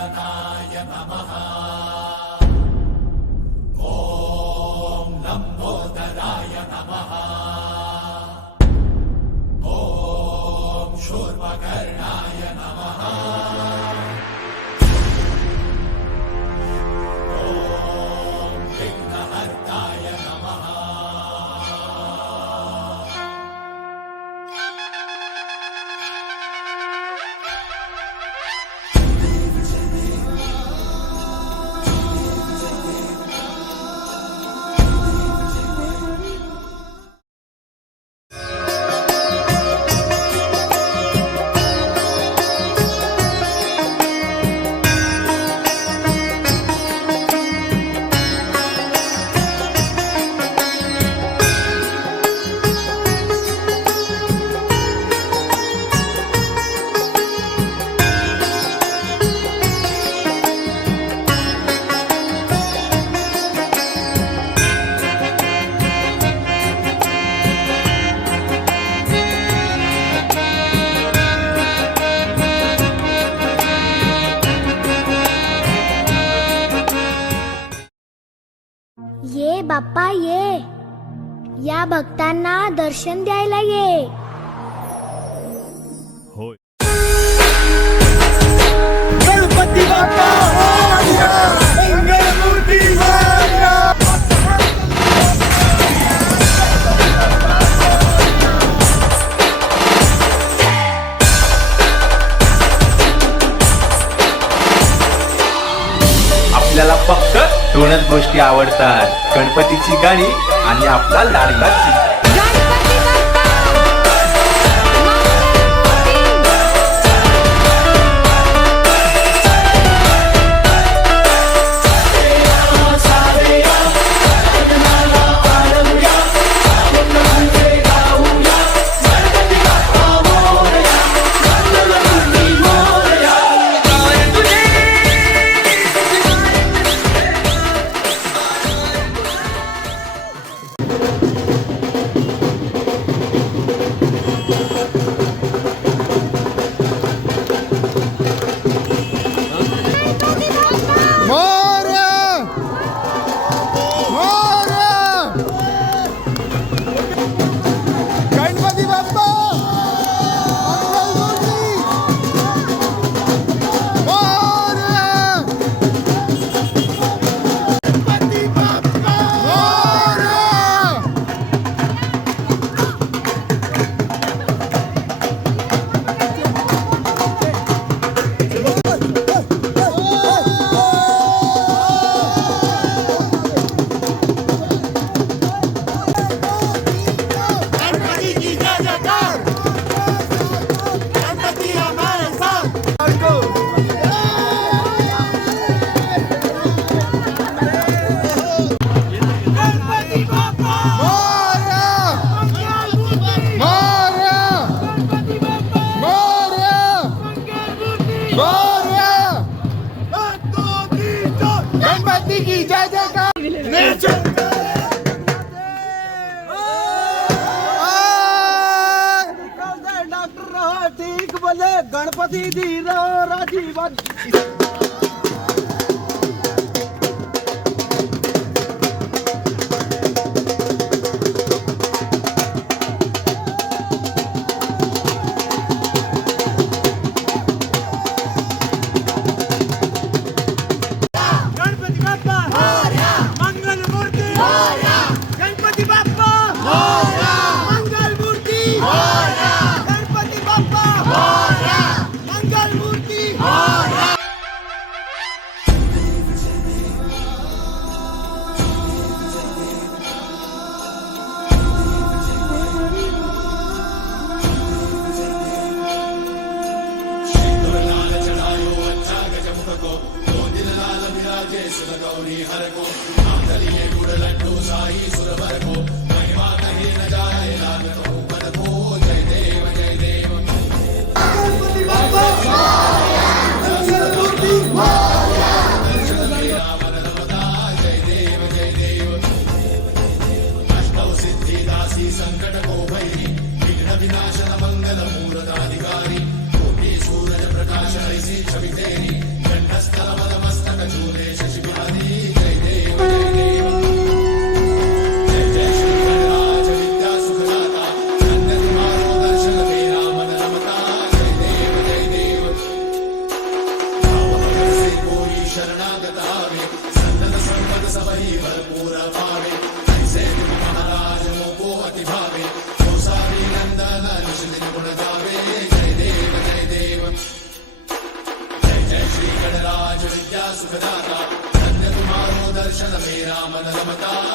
गजाननाय नमः। ॐ लंबोदराय नमः। ॐ शूर्पकर्णाय नमः। ॐ विघ्नहर्ताय नमः। ये बाप्पा ये, या भक्तांना दर्शन द्यायला ये। होय गणपती बाप्पा मोरया, मंगलमूर्ती मोरया। आपल्याला फक्त दोनच गोष्टी आवडतात, गणपतीची गाणी आणि आपला लाडका चिमटा. गणपती बाप्पा मंगलमूर्ती मोरया। गणपती बाप्पा मोरया। गणपती की जय जयकार। गणपती हमारे साथ। गणपती बाप्पा मोरया, मोरया, मोरया, मोरया। गणपती की जय जयकार। डॉक्टर रहो ठीक बोले, गणपति जी रहो राजीवन। गणपती बाप्पा मोरया, मंगलमूर्ती मोरया। गणपती बाप्पा मोरया, मंगलमूर्ती मोरया। गणपती बाप्पा मोरया, मंगलमूर्ती मोरया। गणपती बाप्पा मोरया, मंगलमूर्ती मोरया। संकट को भैरी विघ्न विनाशन मंगल मूर्ताधिकारी कोटि सूरज प्रकाश ऐसी छवि तेरी कंठस्थ सुखदाता धन्य तुम्हारो दर्शन मेरा मन रमता